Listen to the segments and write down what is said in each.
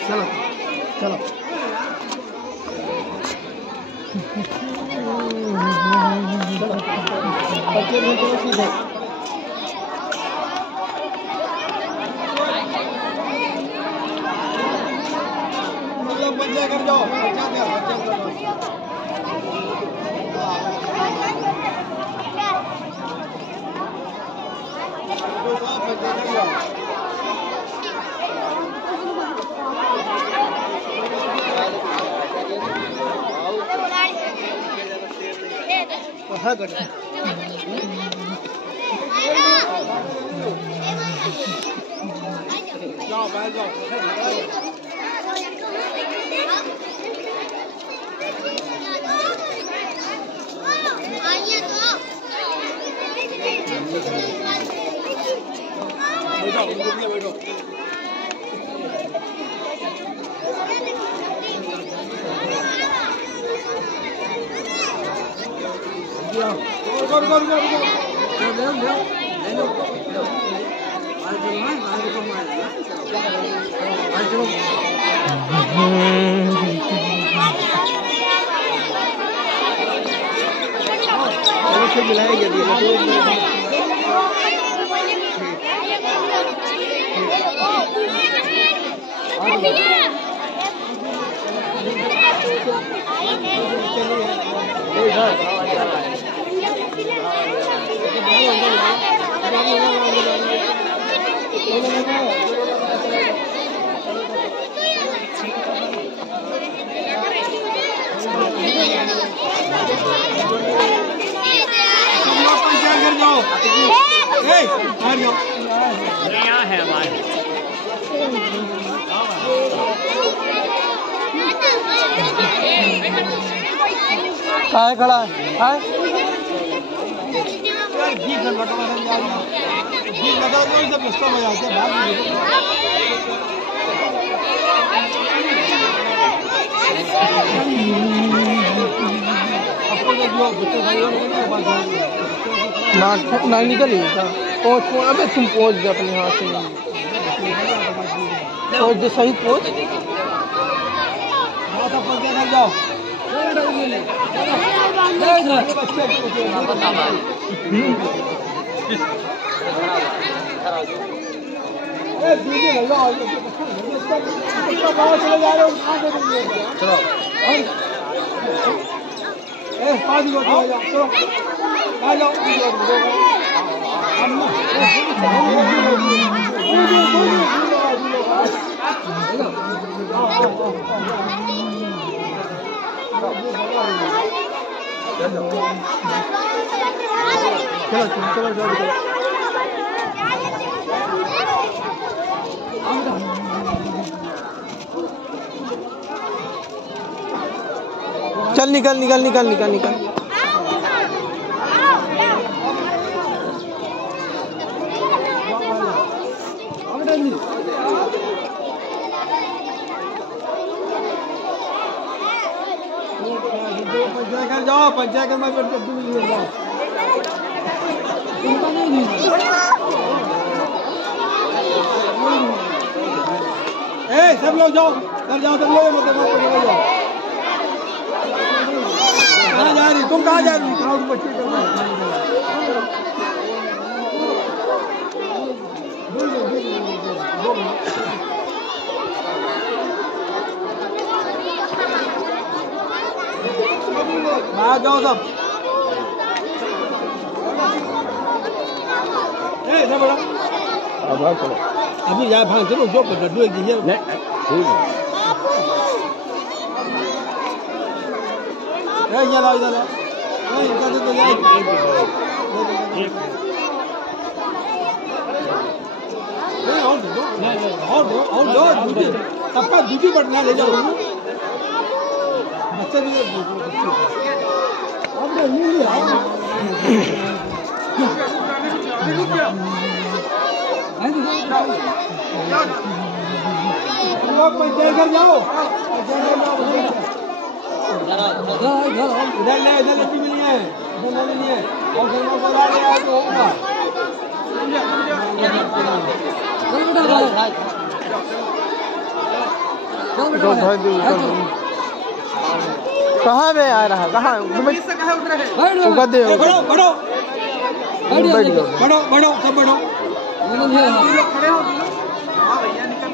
चलो चलो मतलब बच्चा कर जाओ हाँ कर जाओ बैठ जाओ बैठो यहाँ है हमारे कहाँ खड़ा है ना निकल पहुँच अबे तुम पहुँच जा अपने हाथ से पहुँच जो सही पहुँच जाओ चल निकल निकल निकल निकल निकल पंचायत जाओ पंचायत में सब लोग जाओ सब लोग कहाँ जा रही तुम कहाँ जा रही क्राउड बच्चे बाहर जाओ सब बड़ा अभी यार भाग चलो जो गड्ढू एक दीजिए ठीक है ये लाओ इधर इधर तो जाए और दो सबका दूधी बढ़ना ले जाओ बच्चे भी पंचायत घर जाओ इधर ले इधर मिली है और कहाँ पे आ रहा है? कहाँ उगा दे? बढ़ो बढ़ो बढ़ो बढ़ो सब बढ़ो। खड़े हो भैया निकल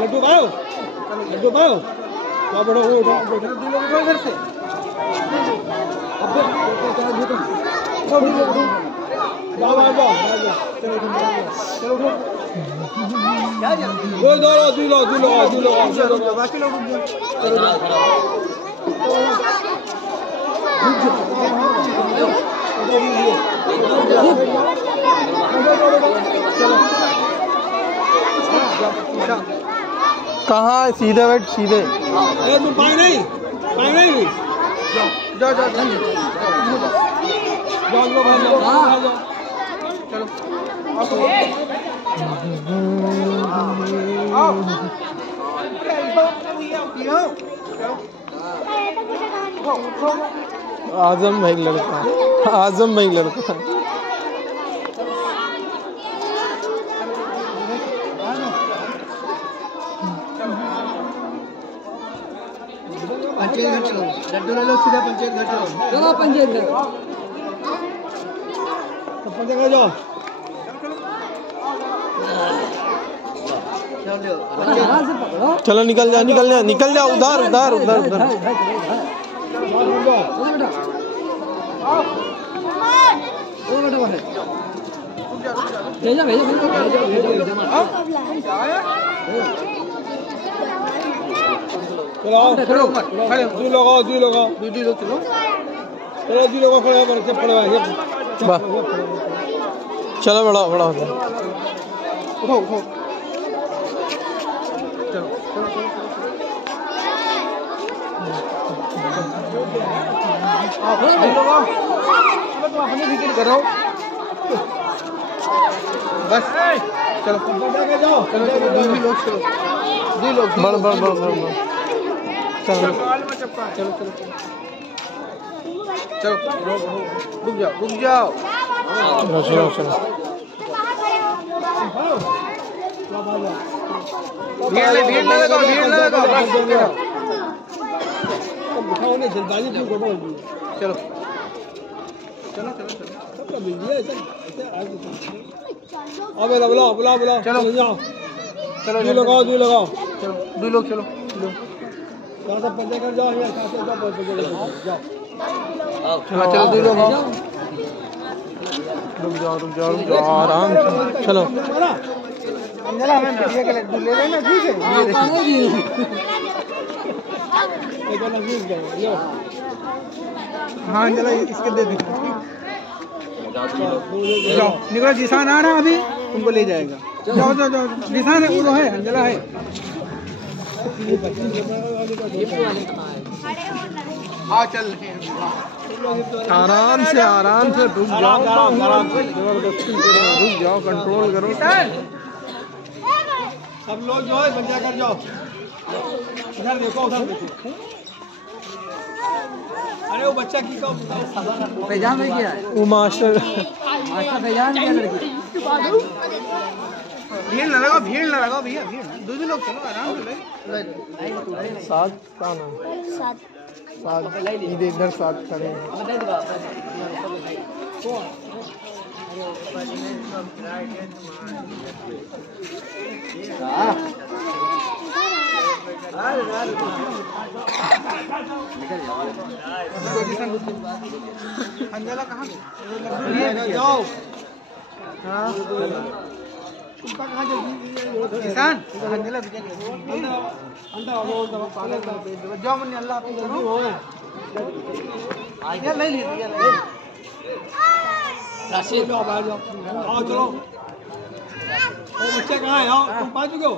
लड्डू खाओ लड्डू खाओ। क्या बढ़ो वो उठो इधर से। बाकी लोग कहाँ? सीधे बैठ सीधे। तुम पाए नहीं जाओ जाओ जाओ चलो आजम भाई लड़का, आजम भाई लड़का। पंचायत घर चलो, लड्डू ले लो सीधा पंचायत घर चलो। चलो पंचायत घर, पंचायत घर जाओ। चलो निकल जा निकल जा निकल जा। उधर उधर उधर उधर चलो जी लगाओ जी लगाओ चलो चलो जी लगाओ खड़े पर सब खड़े हैं। चलो बड़ा बड़ा उठो उठो चलो करो बस चलो जाओ चलो लोग चलो जी लोग बढ़ बढ़ बढ़ बढ़ चलो चलो चलो चलो रुक जाओ चलो चलो चलो। भीड़ ना लगाओ जल्दबाजी क्यों करो। चलो चलो चलो चलो अब बुलाओ बुलाओ बुलाओ चलो जाओ चलो जी लगाओ चलो दो लोग चलो यहाँ से पंचायत कर जाओ यहाँ से जाओ चलो दो लोग रुक जाओ आराम से चलो। अंजला हमें बिटिया के लड्डू ले लेना ठीक है। हाँ अंजला इसके दे दे। जाओ निकलो जिसान आ रहा है अभी तुमको ले जाएगा। जाओ जाओ जाओ जिसान है वो है अंजला है। हाँ चल आराम से रुक जाओ जबरदस्ती रुक जाओ कंट्रोल करो। सब लोग जो है पंचायत कर जाओ। इधर देखो उधर देखो। अरे वो बच्चा की कब पहचान में किया है वो मास्टर पहचान किया लड़की। भीड़ ना लगाओ भैया भीड़ दो लोग चलो आराम से। साथ का नाम साथ इधर साथ खड़े हैं। अंजला कहाँ जाओ। कहाँ जल्दी किसान अंदर जाओ मन अल्लाह पे जल्दी हो आइडिया ले लीजिए राशिद आओ बैठ जाओ आओ चलो बच्चे कहाँ हैं आओ तुम पा चुके हो